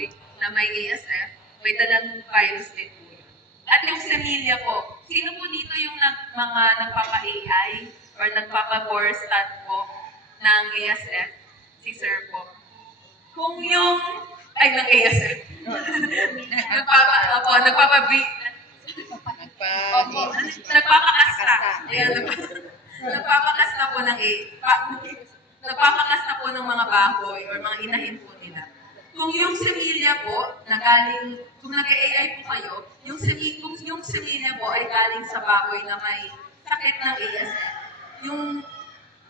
baboy na may ASF, may dalang virus din po yun. At yung semilya po, sino po dito yung mga nagpapa-AI or nagpapa-borstat po ng ASF? Si Sir po. Kung yung, ay ng ASF. Nagpapakasta. Ayan, nagpapakasta po ng nagpapakasta po ng mga baboy or mga inahin po nila. Kung yung semilya po, na galing, kung nag-AI po kayo, kung yung semilya po ay galing sa baboy na may sakit ng ASF, yung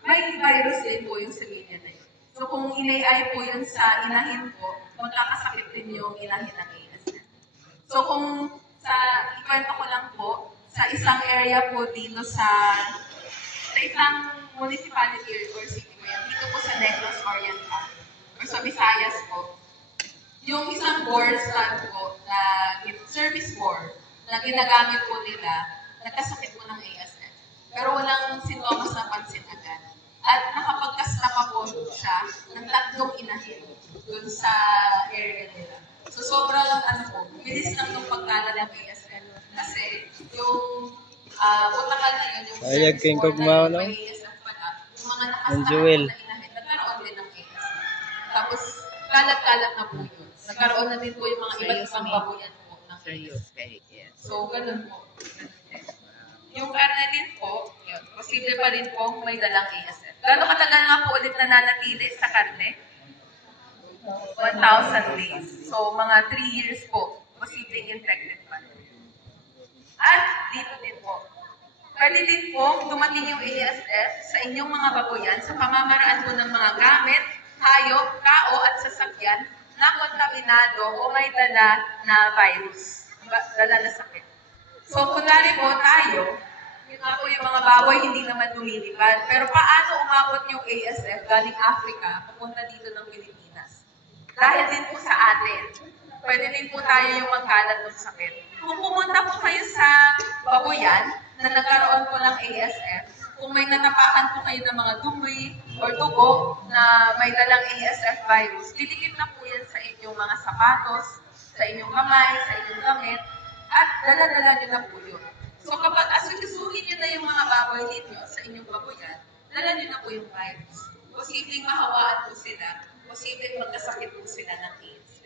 may virus din po yung semilya na yun. So kung in-AI po yun sa inahin po, magkakasakit din yung inahin ng ASF. So kung ikwento ko lang po, sa isang area po dito sa isang municipality or city po yan, dito po sa Negros Oriental, or sa Visayas po, yung isang borstat po, na service board, na ginagamit po nila, nagkasakit po ng ASF. Pero walang sintomas na pansin agad. At nakapagkasta pa po siya ng 3 inahin dun sa area nila. So sobrang bilis lang ng pagkalat ng ASF. Kasi yung utakal na yun, yung service board na may ASF pala, yung mga nakasta na inahin, nagkaroon din ng ASF. Tapos kalat-kalat na po yun. Nagkaroon na din po yung mga iba't ibang babuyan po ng ASF. So ganun po. Yung karne din po, yun, posible pa rin po may dalang ASF. Gano'ng katagal nga po ulit nananatili sa karne? 1,000 days. So, mga 3 years po, posibleng infected pa rin. At dito din po, pwede din po dumating yung ASF sa inyong mga baboyan sa pamamaraan po ng mga gamit, hayop, tao at sasakyan na kontaminado o may dala na virus, dala na sakit. So, kunwari po tayo, yun nga po yung mga baboy hindi naman lumilipad. Pero paano umabot yung ASF galing Africa papunta dito ng Pilipinas? Dahil din po sa atin. Pwede din po tayo yung magkalat ng sakit. Kung pumunta po kayo sa baboyan na nagkaroon po ng ASF, kung may natapakan po kayo ng mga dumi or dugo na may dalang ASF virus, didikit na po yan sa inyong mga sapatos, sa inyong kamay, sa inyong damit, at dala-dala nyo na po yun. So kapag asusuhin nyo na yung mga baboy ninyo sa inyong baboyan, dala nyo na po yung virus. Posibleng mahawaan po sila, posibleng magkasakit po sila ng AIDS.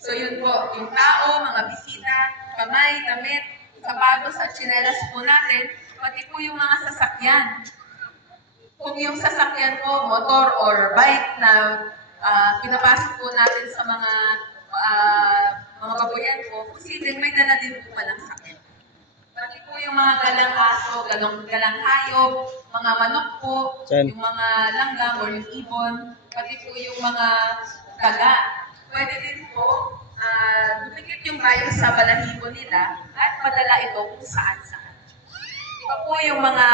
So yun po, yung tao, mga bisita, kamay, damit, sapatos at tsinelas po natin, pati po yung mga sasakyan. Kung yung sasakyan po, motor or bike na pinapasok po natin sa mga baboyan po, posibleng may dala din po palang sakit. Pati po yung mga galang aso, galang hayop, mga manok po, yung mga langgam or yung ibon, pati po yung mga daga. Pwede din po dumikit yung virus sa balahibo nila at padala ito kung saan-saan. Iba po yung mga